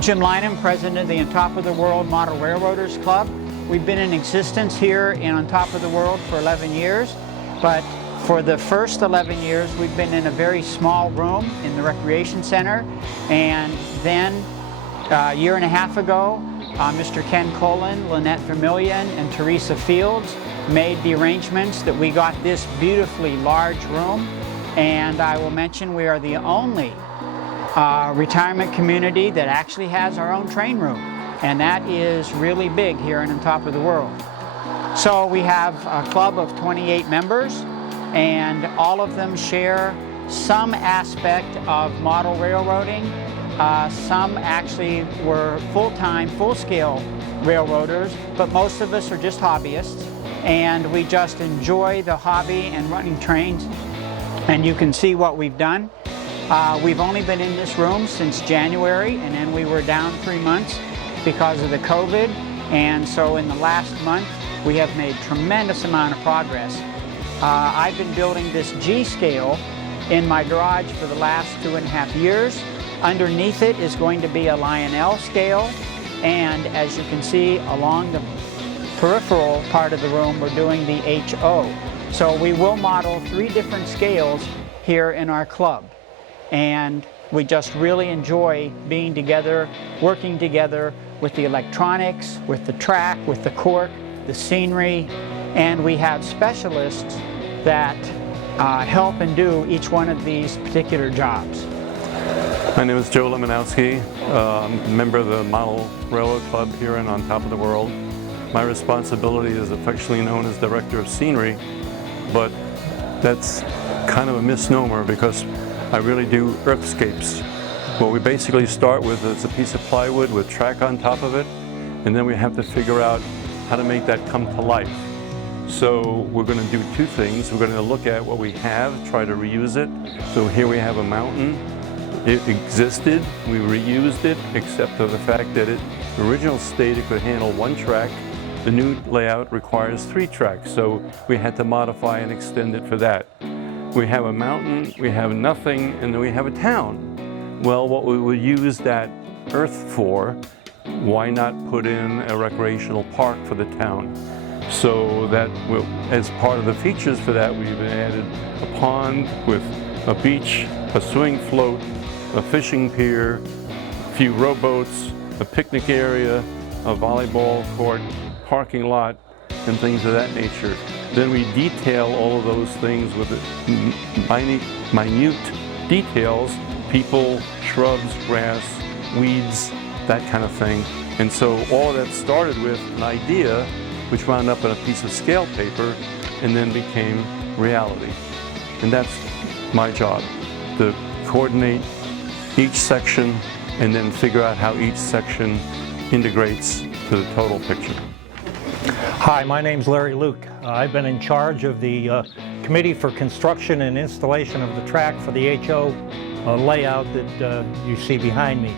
I'm Jim Lynham, president of the On Top of the World Model Railroaders Club. We've been in existence here in On Top of the World for 11 years, but for the first 11 years we've been in a very small room in the recreation center, and then a year and a half ago Mr. Ken Colin, Lynette Vermillion, and Teresa Fields made the arrangements that we got this beautifully large room. And I will mention we are the only retirement community that actually has our own train room, and that is really big here in On Top of the World. So we have a club of 28 members, and all of them share some aspect of model railroading. Some actually were full-time, full-scale railroaders, but most of us are just hobbyists, and we just enjoy the hobby and running trains. And you can see what we've done. We've only been in this room since January, and then we were down 3 months because of the COVID. And so in the last month, we have made tremendous amount of progress. I've been building this G scale in my garage for the last 2.5 years. Underneath it is going to be a Lionel scale. And as you can see along the peripheral part of the room, we're doing the HO. So we will model 3 different scales here in our club. And we just really enjoy being together, working together with the electronics, with the track, with the cork, the scenery, and we have specialists that help and do each one of these particular jobs. My name is Joe Lemanowski. I'm a member of the Model Railroad Club here in On Top of the World. My responsibility is affectionately known as Director of Scenery, but that's kind of a misnomer because I really do earthscapes. What we basically start with is a piece of plywood with track on top of it, and then we have to figure out how to make that come to life. So we're going to do 2 things. We're going to look at what we have, try to reuse it. So here we have a mountain. It existed, we reused it, except for the fact that the original state it could handle 1 track. The new layout requires 3 tracks, so we had to modify and extend it for that. We have a mountain, we have nothing, and then we have a town. Well, what we would use that earth for, why not put in a recreational park for the town? So that as part of the features for that, we've added a pond with a beach, a swing float, a fishing pier, a few rowboats, a picnic area, a volleyball court, parking lot, and things of that nature. Then we detail all of those things with minute details, people, shrubs, grass, weeds, that kind of thing. And so all of that started with an idea which wound up on a piece of scale paper and then became reality. And that's my job, to coordinate each section and then figure out how each section integrates to the total picture. Hi, my name's Larry Luke. I've been in charge of the Committee for Construction and Installation of the track for the HO layout that you see behind me.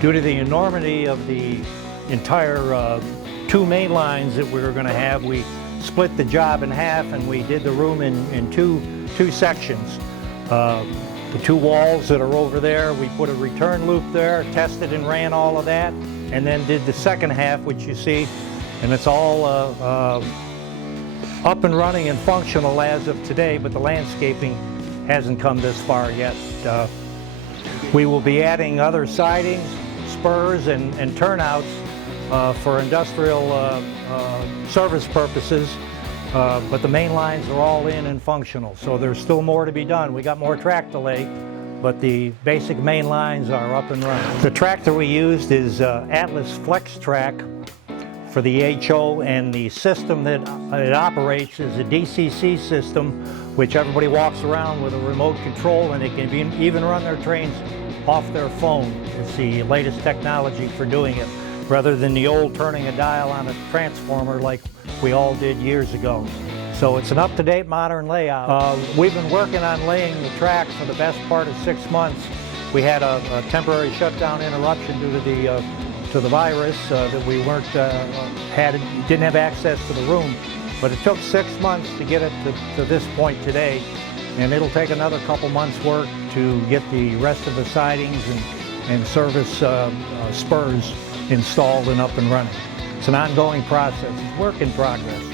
Due to the enormity of the entire 2 main lines that we were going to have, we split the job in half and we did the room in two sections. The 2 walls that are over there, we put a return loop there, tested and ran all of that, and then did the second half, which you see, and it's all up and running and functional as of today, but the landscaping hasn't come this far yet. We will be adding other sidings, spurs, and turnouts for industrial service purposes, but the main lines are all in and functional, so there's still more to be done. We got more track to lay, but the basic main lines are up and running. The track that we used is Atlas Flex Track for the HO, and the system that it operates is a DCC system, which everybody walks around with a remote control, and they can even run their trains off their phone. It's the latest technology for doing it, rather than the old turning a dial on a transformer like we all did years ago. So it's an up-to-date modern layout. We've been working on laying the track for the best part of 6 months. We had a temporary shutdown interruption due to the virus that we didn't have access to the room, but it took 6 months to get it to this point today, and it'll take another couple months work to get the rest of the sidings and service spurs installed and up and running. It's an ongoing process. It's work in progress.